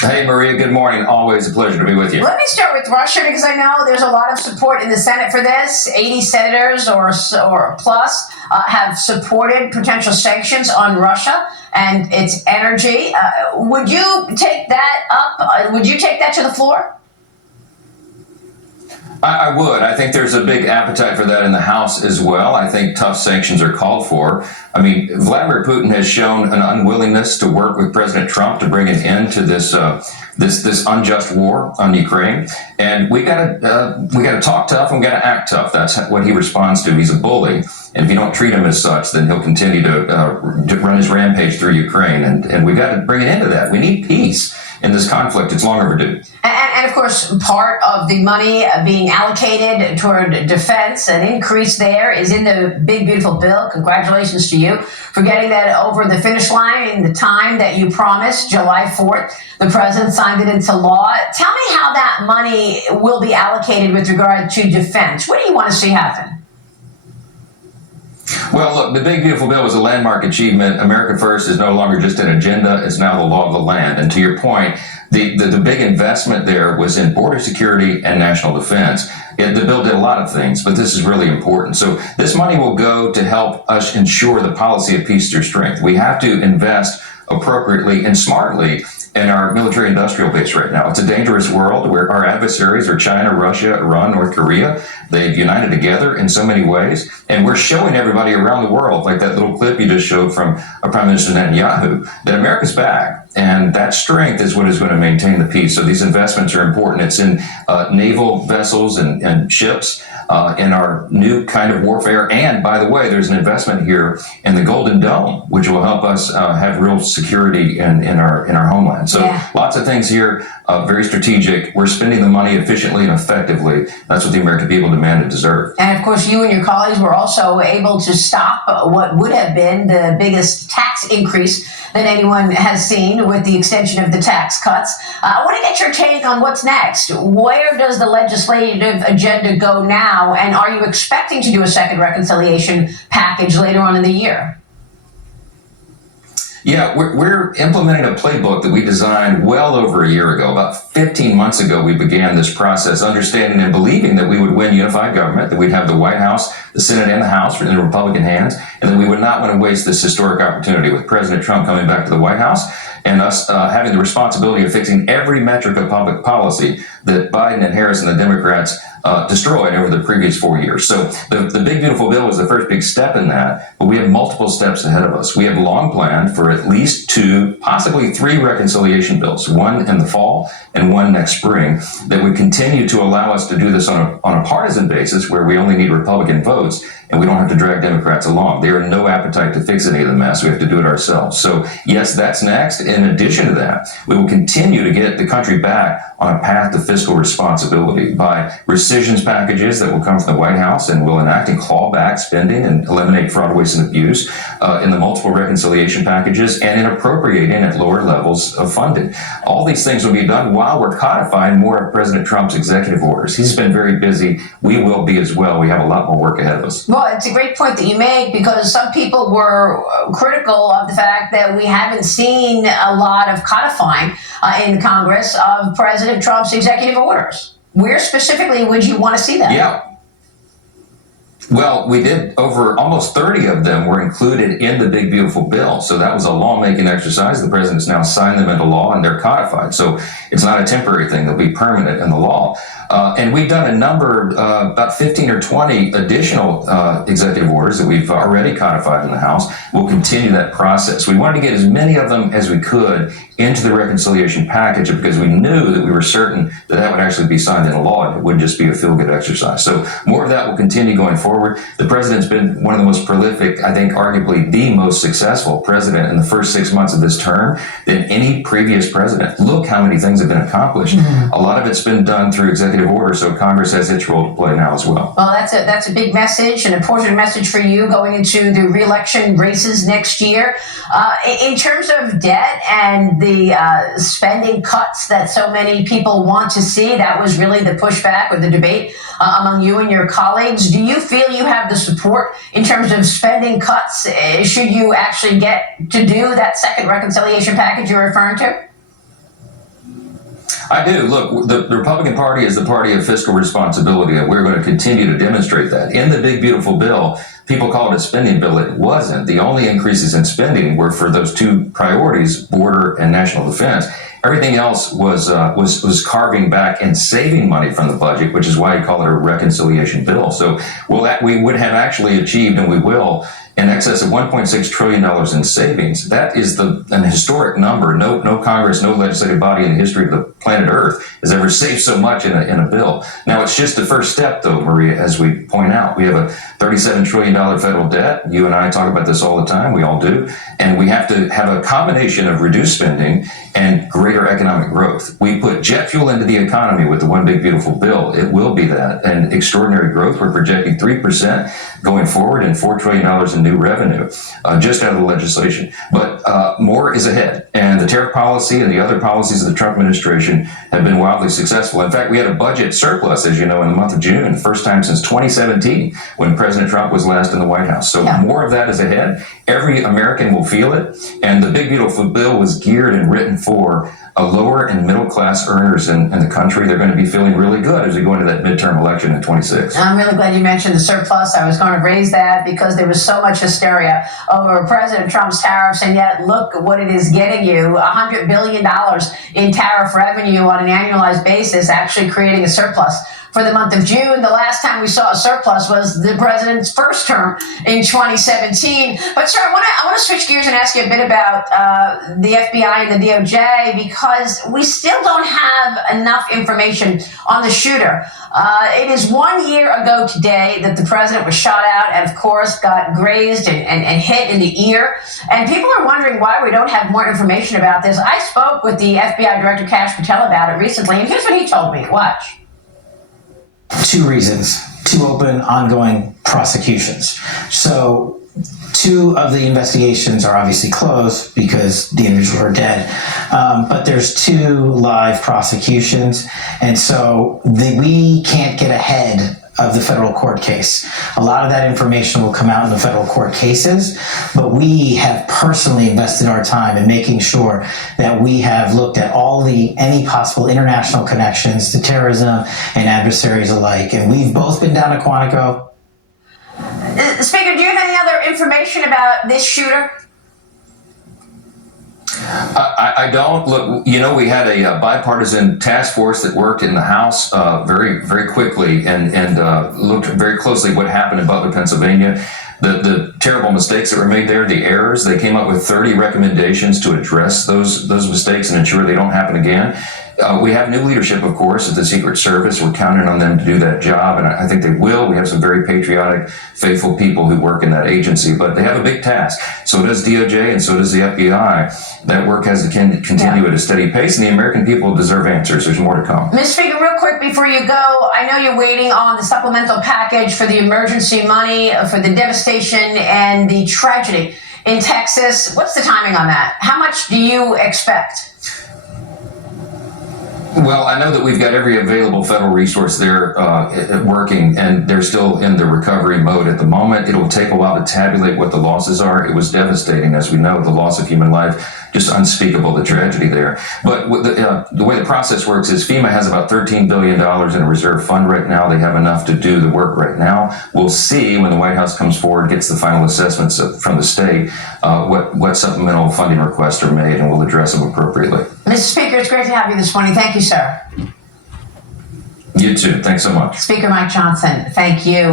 Hey, Maria, good morning. Always a pleasure to be with you. Let me start with Russia because I know there's a lot of support in the Senate for this. 80 senators or plus have supported potential sanctions on Russia and its energy. Would you take that up? Would you take that to the floor? I would. I think there's a big appetite for that in the House as well. I think tough sanctions are called for. I mean, Vladimir Putin has shown an unwillingness to work with President Trump to bring an end to this unjust war on Ukraine. And we got to talk tough and we got to act tough. That's what he responds to. He's a bully, and if you don't treat him as such, then he'll continue to run his rampage through Ukraine. And we got to bring an end to that. We need peace in this conflict. It's long overdue. And of course, part of the money being allocated toward defense, an increase there is in the big, beautiful bill. Congratulations to you for getting that over the finish line in the time that you promised, July 4th. The president signed it into law. Tell me how that money will be allocated with regard to defense. What do you want to see happen? Well, look, the big, beautiful bill was a landmark achievement. America First is no longer just an agenda. It's now the law of the land. And to your point, the big investment there was in border security and national defense. The bill did a lot of things, but this is really important. So this money will go to help us ensure the policy of peace through strength. We have to invest appropriately and smartly in our military industrial base right now. It's a dangerous world where our adversaries are China, Russia, Iran, North Korea. They've united together in so many ways. And we're showing everybody around the world, like that little clip you just showed from Prime Minister Netanyahu, that America's back. And that strength is what is going to maintain the peace. So these investments are important. It's in naval vessels and ships, in our new kind of warfare. And by the way, there's an investment here in the Golden Dome, which will help us have real security in our homeland. So lots of things here, very strategic. We're spending the money efficiently and effectively. That's what the American people demand and deserve. And of course, you and your colleagues were also able to stop what would have been the biggest tax increase that anyone has seen with the extension of the tax cuts. I want to get your take on what's next. Where does the legislative agenda go now? And are you expecting to do a second reconciliation package later on in the year? Yeah, we're implementing a playbook that we designed well over a year ago. About 15 months ago, we began this process, understanding and believing that we would win unified government, that we'd have the White House, the Senate, and the House in Republican hands, and that we would not want to waste this historic opportunity with President Trump coming back to the White House and us having the responsibility of fixing every metric of public policy that Biden and Harris and the Democrats destroyed over the previous 4 years. So the big, beautiful bill was the first big step in that, but we have multiple steps ahead of us. We have long planned for at least 2, possibly 3 reconciliation bills, one in the fall and one next spring, that would continue to allow us to do this on a partisan basis where we only need Republican votes and we don't have to drag Democrats along. They are no appetite to fix any of the mess. We have to do it ourselves. So yes, that's next. In addition to that, we will continue to get the country back on a path to fiscal responsibility by rescissions packages that will come from the White House and will enact and claw back spending and eliminate fraud, waste, and abuse in the multiple reconciliation packages and in appropriating at lower levels of funding. All these things will be done while we're codifying more of President Trump's executive orders. He's been very busy. We will be as well. We have a lot more work ahead of us. Well, it's a great point that you make because some people were critical of the fact that we haven't seen a lot of codifying in Congress of President Trump's executive orders. Where specifically would you want to see that? Yeah. Well, we did over almost 30 of them were included in the big, beautiful bill. So that was a lawmaking exercise. The president has now signed them into law and they're codified. So it's not a temporary thing. They'll be permanent in the law. And we've done a number, about 15 or 20 additional executive orders that we've already codified in the House. We'll continue that process. We wanted to get as many of them as we could into the reconciliation package because we knew that we were certain that that would actually be signed into law and it wouldn't just be a feel-good exercise. So more of that will continue going forward. The president's been one of the most prolific, I think arguably the most successful president in the first 6 months of this term than any previous president. Look how many things have been accomplished. Mm-hmm. A lot of it's been done through executive order, so Congress has its role to play now as well. Well, that's a big message, an important message for you going into the re-election races next year. In terms of debt and the spending cuts that so many people want to see, that was really the pushback or the debate among you and your colleagues. Do you feel you have the support in terms of spending cuts? Should you actually get to do that second reconciliation package you're referring to? I do. Look, the Republican Party is the party of fiscal responsibility, and we're going to continue to demonstrate that. In the big, beautiful bill, people call it a spending bill. It wasn't. The only increases in spending were for those two priorities, border and national defense. Everything else was carving back and saving money from the budget, which is why I call it a reconciliation bill. So we would have actually achieved, and we will, in excess of $1.6 trillion in savings. That is an historic number. No Congress, no legislative body in the history of the planet Earth has ever saved so much in a bill. Now, it's just the first step, though, Maria, as we point out. We have a $37 trillion federal debt. You and I talk about this all the time. We all do. And we have to have a combination of reduced spending and greater economic growth. We put jet fuel into the economy with the One Big Beautiful Bill. It will be that. And extraordinary growth. We're projecting 3% going forward and $4 trillion in new revenue just out of the legislation. But more is ahead. And the tariff policy and the other policies of the Trump administration have been wildly successful. In fact, we had a budget surplus, as you know, in the month of June, first time since 2017, when President Trump was last in the White House. So more of that is ahead. Every American will feel it. And the Big Beautiful Bill was geared and written for lower and middle class earners in the country. They're going to be feeling really good as we go into that midterm election in 26. I'm really glad you mentioned the surplus. I was going to raise that because there was so much hysteria over President Trump's tariffs, and yet look what it is getting you, $100 billion in tariff revenue on an annualized basis, actually creating a surplus. For the month of June, the last time we saw a surplus was the president's first term in 2017. But, sir, I want to switch gears and ask you a bit about the FBI and the DOJ, because we still don't have enough information on the shooter. It is 1 year ago today that the president was shot out and, of course, got grazed and hit in the ear. And people are wondering why we don't have more information about this. I spoke with the FBI Director Kash Patel about it recently, and here's what he told me. Watch. Two reasons. Two open, ongoing prosecutions. So 2 of the investigations are obviously closed because the individuals are dead. But there's 2 live prosecutions. And so we can't get ahead of the federal court case. A lot of that information will come out in the federal court cases, but we have personally invested our time in making sure that we have looked at any possible international connections to terrorism and adversaries alike. And we've both been down to Quantico. Speaker, do you have any other information about this shooter? I don't. Look, we had a bipartisan task force that worked in the House very, very quickly and looked very closely at what happened in Butler, Pennsylvania. The terrible mistakes that were made there, the errors. They came up with 30 recommendations to address those mistakes and ensure they don't happen again. We have new leadership, of course, at the Secret Service. We're counting on them to do that job, and I think they will. We have some very patriotic, faithful people who work in that agency, but they have a big task. So does DOJ, and so does the FBI. That work has to continue at a steady pace, and the American people deserve answers. There's more to come. Mr. Speaker, real quick before you go, I know you're waiting on the supplemental package for the emergency money, for the devastation and the tragedy in Texas. What's the timing on that? How much do you expect? Well, I know that we've got every available federal resource there working, and they're still in the recovery mode at the moment. It'll take a while to tabulate what the losses are. It was devastating, as we know, the loss of human life, just unspeakable, the tragedy there. But the way the process works is FEMA has about $13 billion in a reserve fund right now. They have enough to do the work right now. We'll see when the White House comes forward, gets the final assessments from the state, what supplemental funding requests are made, and we'll address them appropriately. Mr. Speaker, it's great to have you this morning. Thank you, sir. You too. Thanks so much. Speaker Mike Johnson, thank you.